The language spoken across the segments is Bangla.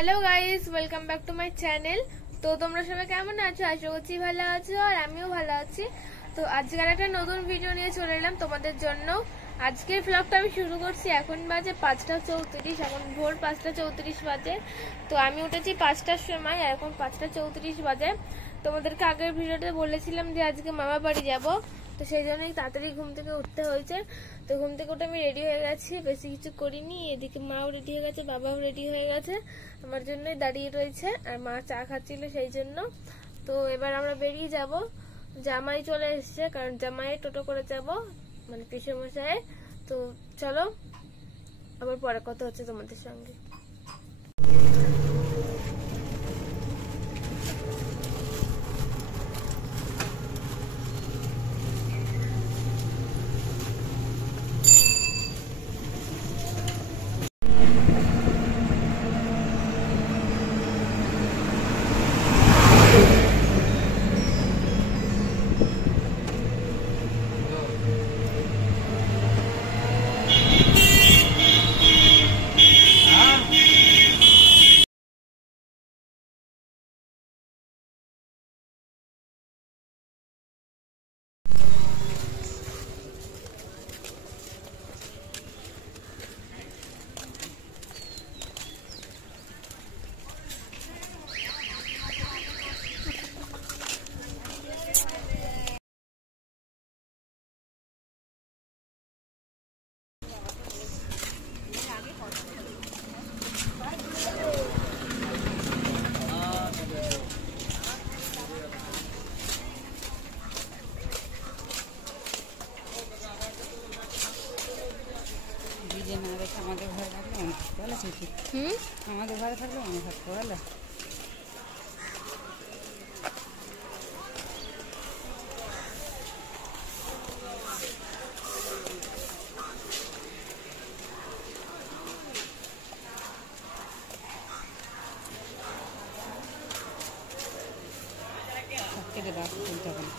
Hello guys, welcome back to my channel. তো তোমরা সবাই কেমন আছো? আশা করছি ভালো আছো, আর আমিও ভালো আছি। তো আজকে একটা নতুন ভিডিও নিয়ে চলে এলাম তোমাদের জন্য। আজকের ব্লগটা আমি শুরু করছি, এখন বাজে 5:34, এখন ভোর 5:34 বাজে। তো আমি উঠেছি 5টার সময়, আর এখন 5:34 বাজে। তোমাদেরকে আগের ভিডিওতে বলেছিলাম যে আজকে মামা বাড়ি যাব, তো সেই জন্যই তাড়াতাড়ি ঘুম থেকে উঠতে হয়েছে। তো ঘুম থেকে উঠে আমি রেডি হয়ে গেছি, বেশি কিছু করিনি। এদিকে মাও রেডি হয়ে গেছে, বাবাও রেডি হয়ে গেছে, আমার জন্যই দাঁড়িয়ে রয়েছে। আর মা চা খাচ্ছিল সেই জন্য। তো এবার আমরা বেরিয়ে যাব। জামাই চলে এসছে, কারণ জামাই টোটো করে যাব, মানে পিসেমশাই। তো চলো, আবার পরে কথা হচ্ছে তোমাদের সঙ্গে। আমাদের ঘরে থাকলে অনেক ভালো চিঠি, আমাদের ঘরে থাকলে অনেক থাকতে ভালো। কেটে দাও, তুলতে হবে না।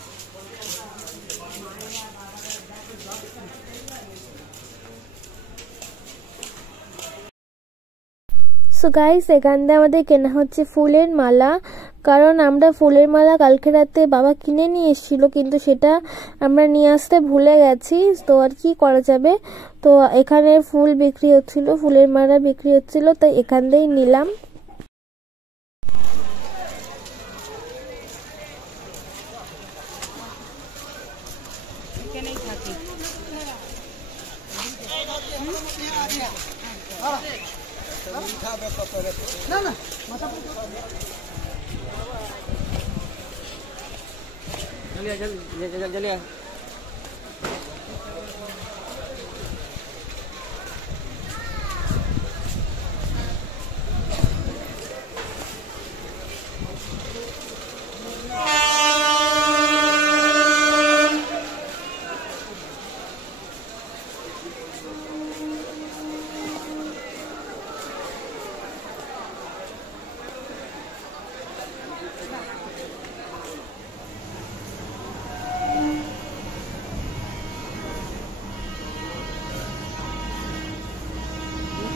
সো গাইস, এখান দিয়ে আমাদের কেনা হচ্ছে ফুলের মালা, কারণ আমরা ফুলের মালা কালকে রাতে বাবা কিনে নিয়ে এসেছিল, কিন্তু সেটা আমরা নিয়ে আসতে ভুলে গেছি। তো আর কি করা যাবে, তো এখানে ফুল বিক্রি হচ্ছিল, ফুলের মালা বিক্রি হচ্ছিল, তাই এখান দিয়েই নিলাম। এখানেই থাকি। না না জলিয়া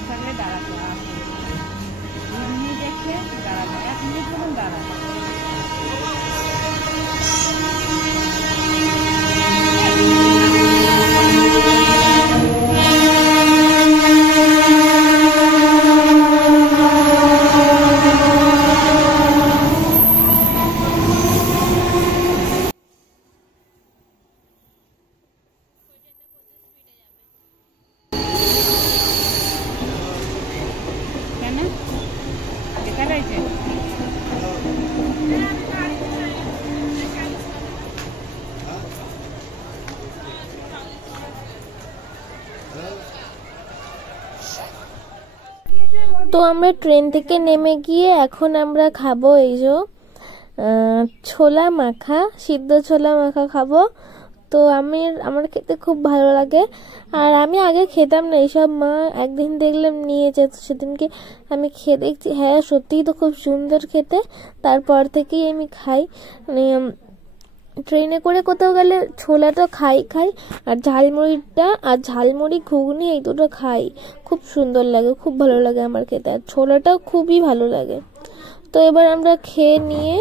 থাকলে দাঁড়াতে হবে, 2 মিনিট দেখলে দাঁড়াবে, 1 মিনিট বলুন দাঁড়াবে। কেন লেখা রয়েছে? তো আমরা ট্রেন থেকে নেমে গিয়ে এখন আমরা খাবো এই যে ছোলা মাখা, সিদ্ধ ছোলা মাখা খাবো। তো আমার খেতে খুব ভালো লাগে, আর আমি আগে খেতাম না এইসব, মা একদিন দেখলাম নিয়েছে, তো সেদিনকে আমি খেয়ে দেখছি, হ্যাঁ সত্যিই তো খুব সুন্দর খেতে। তারপর থেকেই আমি খাই, মানে ট্রেনে করে কোথাও গেলে ছোলাটা খাই আর ঝালমুড়ি ঘুগনি এই দুটো খাই, খুব সুন্দর লাগে, খুব ভালো লাগে আমার খেতে, আর ছোলাটাও খুবই ভালো লাগে। তো এবার আমরা খেয়ে নিয়ে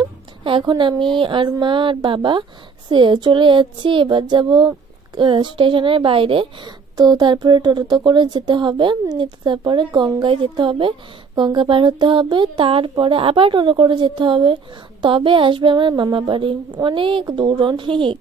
এখন আমি আর মা আর বাবা চলে যাচ্ছি, এবার যাব স্টেশনের বাইরে। তো তারপরে টোটোতে করে যেতে হবে, তারপরে গঙ্গায় যেতে হবে, গঙ্গা পার হতে হবে, তারপরে আবার টোটো করে যেতে হবে, তবে আসবে আমার মামা বাড়ি। অনেক দূর, অনেক।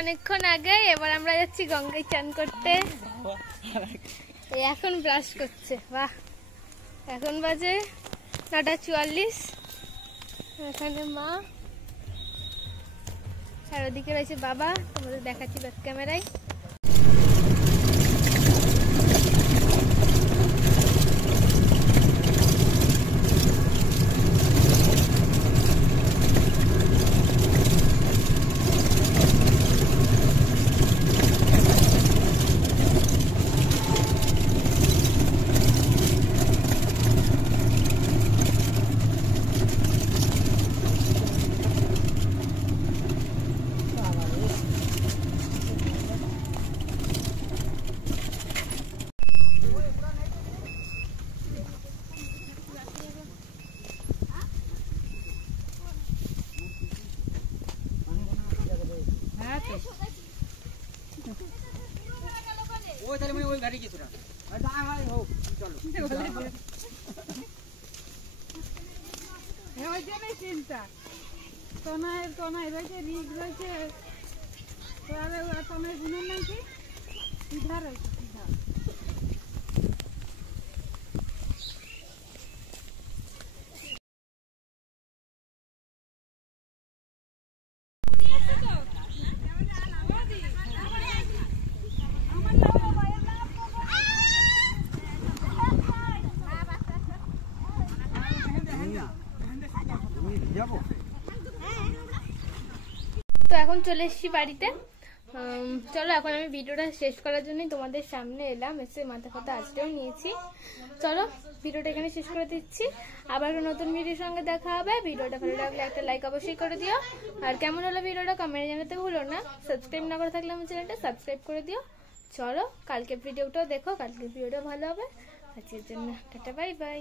অনেকক্ষণ আগে, এবার আমরা যাচ্ছি গঙ্গায় চান করতে। এখন ব্রাশ করছে, বাহ। এখন বাজে 9:44। এখানে মা, চারিদিকে রয়েছে বাবা, তোমাদের দেখাচ্ছি ব্যাক ক্যামেরায়। ওই ঘরে কি তোরা যা হয় হোক চলো ওই জন্যই চিন্তা তনায় রয়েছে রিক রয়েছে তনায় গুণের নাম কি সিধা রয়েছে সিধা তো এখন চলে এসেছি বাড়িতে। চলো এখন আমি ভিডিওটা শেষ করার জন্যই তোমাদের সামনে এলাম, এসে মাথা কথা আজকেও নিয়েছি। চলো ভিডিওটা এখানে শেষ করে দিচ্ছি, আবার নতুন ভিডিওর সঙ্গে দেখা হবে। ভিডিওটা ভালো লাগলে একটা লাইক অবশ্যই করে দিও, আর কেমন হলো ভিডিওটা কমেন্টে জানাতে ভুলো না। সাবস্ক্রাইব না করে থাকলে আমার চ্যানেলটা সাবস্ক্রাইব করে দিও। চলো কালকে ভিডিওটাও দেখো, কালকে ভিডিওটা ভালো হবে। আজকের জন্য টাটা, বাই বাই।